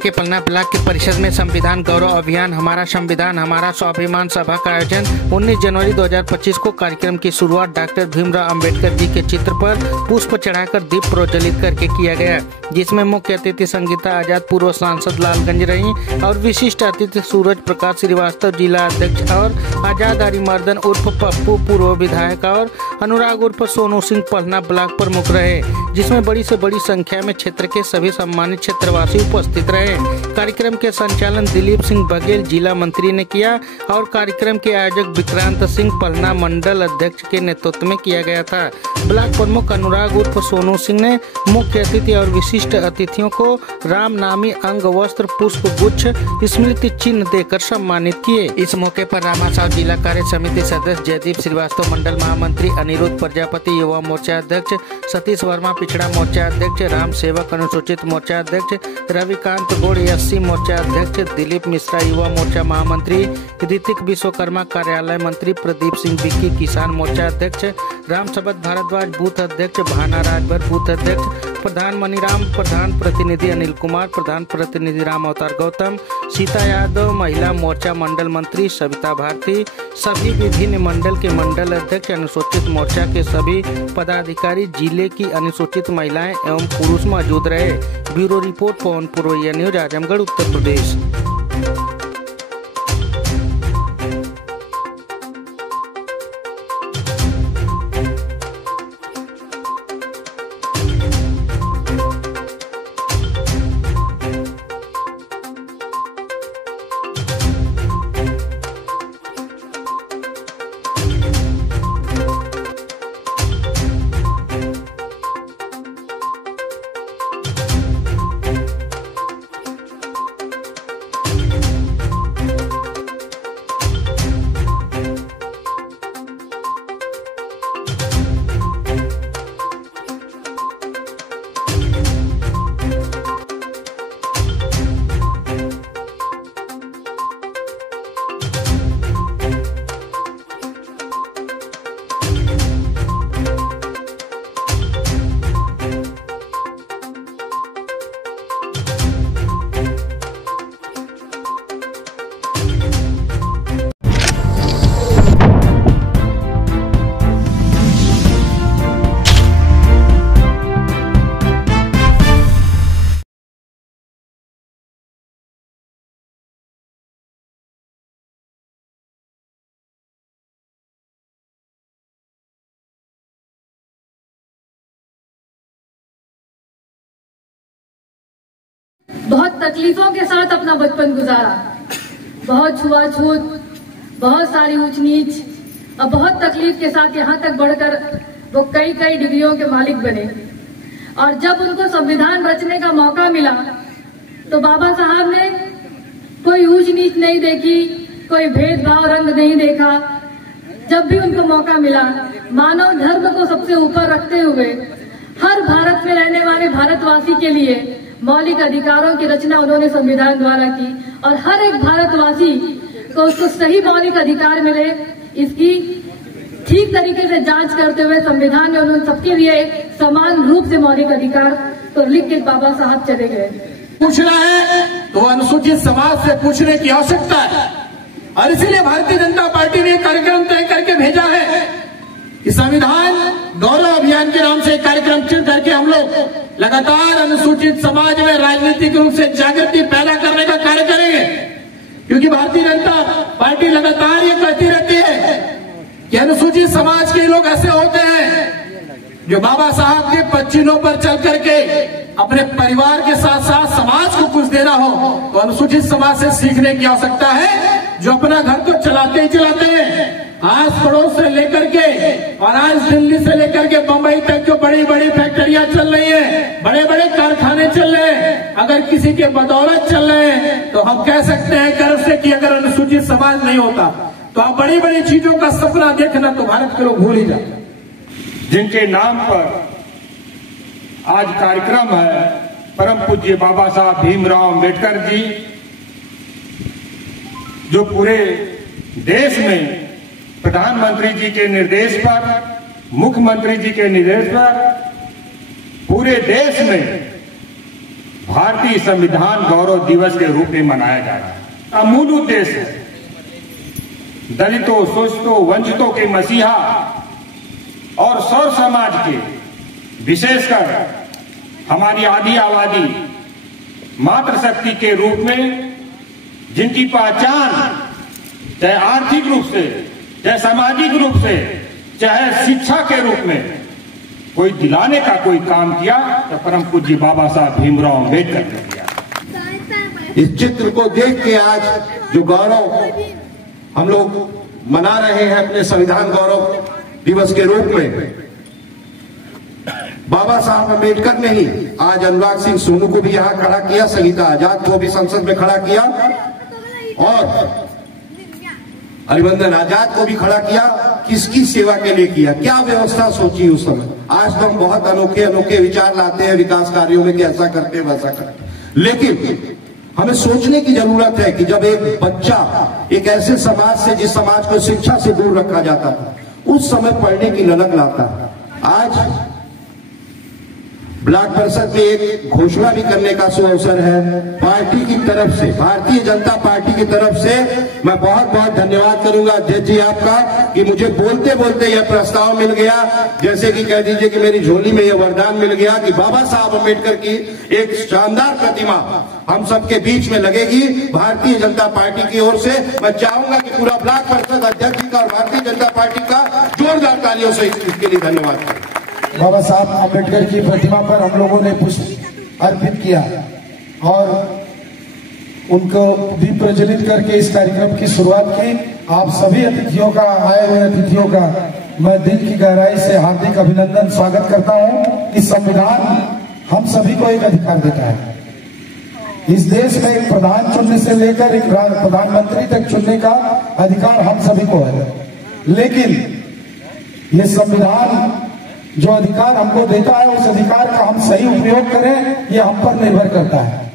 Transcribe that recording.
के पलना ब्लॉक के परिषद में संविधान गौरव अभियान हमारा संविधान हमारा स्वाभिमान सभा का आयोजन 19 जनवरी 2025 को कार्यक्रम की शुरुआत डॉक्टर भीमराव अंबेडकर जी के चित्र पर पुष्प चढ़ाकर दीप प्रोज्वलित करके किया गया, जिसमें मुख्य अतिथि संगीता आजाद पूर्व सांसद लालगंज रही और विशिष्ट अतिथि सूरज प्रकाश श्रीवास्तव जिला अध्यक्ष और आजाद अरिमर्दन उर्फ पप्पू पूर्व विधायक और अनुराग उर्फ सोनू सिंह पलना ब्लॉक प्रमुख रहे, जिसमें बड़ी से बड़ी संख्या में क्षेत्र के सभी सम्मानित क्षेत्रवासी उपस्थित रहे। कार्यक्रम के संचालन दिलीप सिंह बघेल जिला मंत्री ने किया और कार्यक्रम के आयोजक विक्रांत सिंह पलना मंडल अध्यक्ष के नेतृत्व में किया गया था। ब्लॉक प्रमुख अनुराग उर्फ सोनू सिंह ने मुख्य अतिथि और विशिष्ट अतिथियों को राम नामी अंग वस्त्र पुष्प गुच्छ स्मृति चिन्ह देकर सम्मानित किए। इस मौके पर रामासाव जिला कार्य समिति सदस्य जयदीप श्रीवास्तव, मंडल महामंत्री अनिरुद्ध प्रजापति, युवा मोर्चा अध्यक्ष सतीश वर्मा, पिछड़ा मोर्चा अध्यक्ष राम सेवक, अनुसूचित मोर्चा अध्यक्ष रविकांत गौड़, एससी मोर्चा अध्यक्ष दिलीप मिश्रा, युवा मोर्चा महामंत्री ऋतिक विश्वकर्मा, कार्यालय मंत्री प्रदीप सिंह विक्की, किसान मोर्चा अध्यक्ष राम सबद भारद्वाज, बूथ अध्यक्ष भाना राजभर, बूथ अध्यक्ष प्रधान मनीराम, प्रधान प्रतिनिधि अनिल कुमार, प्रधान प्रतिनिधि राम अवतार गौतम, सीता यादव, महिला मोर्चा मंडल मंत्री सविता भारती, सभी विभिन्न मंडल के मंडल अध्यक्ष, अनुसूचित मोर्चा के सभी पदाधिकारी, जिले की अनुसूचित महिलाएं एवं पुरुष मौजूद रहे। ब्यूरो रिपोर्ट पवन पूर्वैया न्यूज, आजमगढ़, उत्तर प्रदेश। बहुत तकलीफों के साथ अपना बचपन गुजारा, बहुत छुआछूत, बहुत सारी ऊंच नीच और बहुत तकलीफ के साथ यहाँ तक बढ़कर वो कई कई डिग्रियों के मालिक बने। और जब उनको संविधान रचने का मौका मिला तो बाबा साहब ने कोई ऊंच नीच नहीं देखी, कोई भेदभाव रंग नहीं देखा। जब भी उनको मौका मिला मानव धर्म को सबसे ऊपर रखते हुए हर भारत में रहने वाले भारतवासी के लिए मौलिक अधिकारों की रचना उन्होंने संविधान द्वारा की और हर एक भारतवासी को उसको सही मौलिक अधिकार मिले, इसकी ठीक तरीके से जांच करते हुए संविधान में उन्होंने सबके लिए समान रूप से मौलिक अधिकार तो लिख के बाबा साहब चले गए। पूछना है तो अनुसूचित समाज से पूछने की आवश्यकता है और इसीलिए भारतीय जनता पार्टी ने कार्यक्रम तय करके भेजा है कि संविधान गौरव अभियान के नाम से कार्यक्रम चुन करके हम लोग लगातार अनुसूचित समाज में राजनीतिक रूप से जागृति पैदा करने का कार्य करेंगे, क्योंकि भारतीय जनता पार्टी लगातार ये कहती रहती है कि अनुसूचित समाज के लोग ऐसे होते हैं जो बाबा साहब के पच्चीनों पर चल करके अपने परिवार के साथ साथ समाज को कुछ देना हो तो अनुसूचित समाज से सीखने की आवश्यकता है, जो अपना घर तो चलाते ही चलाते हैं, आस पड़ोस से लेकर के और आज दिल्ली से लेकर के बंबई तक जो बड़ी बड़ी फैक्ट्रियां चल रही हैं, बड़े बड़े कारखाने चल रहे हैं, अगर किसी के बदौलत चल रहे हैं तो हम कह सकते हैं गर्व से कि अगर अनुसूचित समाज नहीं होता तो आप बड़ी बड़ी चीजों का सपना देखना तो भारत के लोग भूल ही जाते। जिनके नाम पर आज कार्यक्रम है, परम पूज्य बाबा साहब भीमराव अंबेडकर जी, जो पूरे देश में प्रधानमंत्री जी के निर्देश पर, मुख्यमंत्री जी के निर्देश पर पूरे देश में भारतीय संविधान गौरव दिवस के रूप में मनाया जा रहा है। का मूल उद्देश्य है दलितों, शोषितों, वंचितों के मसीहा और सौर समाज के, विशेषकर हमारी आधी आबादी मातृशक्ति के रूप में, जिनकी पहचान चाहे आर्थिक रूप से, चाहे सामाजिक रूप से, चाहे शिक्षा के रूप में कोई दिलाने का कोई काम किया तो परम पूज्य बाबा साहब भीमराव अम्बेडकर ने किया। इस चित्र को देख के आज जो गौरव हम लोग मना रहे हैं अपने संविधान गौरव दिवस के रूप में, बाबा साहब अम्बेडकर ने ही आज अनुराग सिंह सोनू को भी यहाँ खड़ा किया, संगीता आजाद को भी संसद में खड़ा किया और हरिवंदन आजाद को भी खड़ा किया। किसकी सेवा के लिए किया, क्या व्यवस्था सोची उस समय। आज तो हम बहुत अनोखे अनोखे विचार लाते हैं विकास कार्यों में कि ऐसा करते वैसा करते, लेकिन हमें सोचने की जरूरत है कि जब एक बच्चा एक ऐसे समाज से, जिस समाज को शिक्षा से दूर रखा जाता था, उस समय पढ़ने की ललक लाता है। आज ब्लॉक परिषद में एक घोषणा भी करने का सुअवसर है पार्टी की तरफ से, भारतीय जनता पार्टी की तरफ से। मैं बहुत बहुत धन्यवाद करूंगा अध्यक्ष जी आपका कि मुझे बोलते बोलते यह प्रस्ताव मिल गया, जैसे कि कह दीजिए कि मेरी झोली में यह वरदान मिल गया कि बाबा साहब अम्बेडकर की एक शानदार प्रतिमा हम सबके बीच में लगेगी भारतीय जनता पार्टी की ओर से। मैं चाहूंगा कि पूरा ब्लॉक परिषद अध्यक्ष जी का और भारतीय जनता पार्टी का जोरदार तालियों से इसके लिए धन्यवाद करें। बाबा साहब अम्बेडकर की प्रतिमा पर हम लोगों ने पुष्प अर्पित किया और उनको दीप प्रज्वलित करके इस कार्यक्रम की शुरुआत की। आप सभी अतिथियों का, आए हुए अतिथियों का मैं दिल की गहराई से हार्दिक अभिनंदन स्वागत करता हूं। इस संविधान हम सभी को एक अधिकार देता है। इस देश में एक प्रधान चुनने से लेकर एक प्रधानमंत्री तक चुनने का अधिकार हम सभी को है, लेकिन ये संविधान जो अधिकार हमको देता है, उस अधिकार का हम सही उपयोग करें, ये हम पर निर्भर करता है।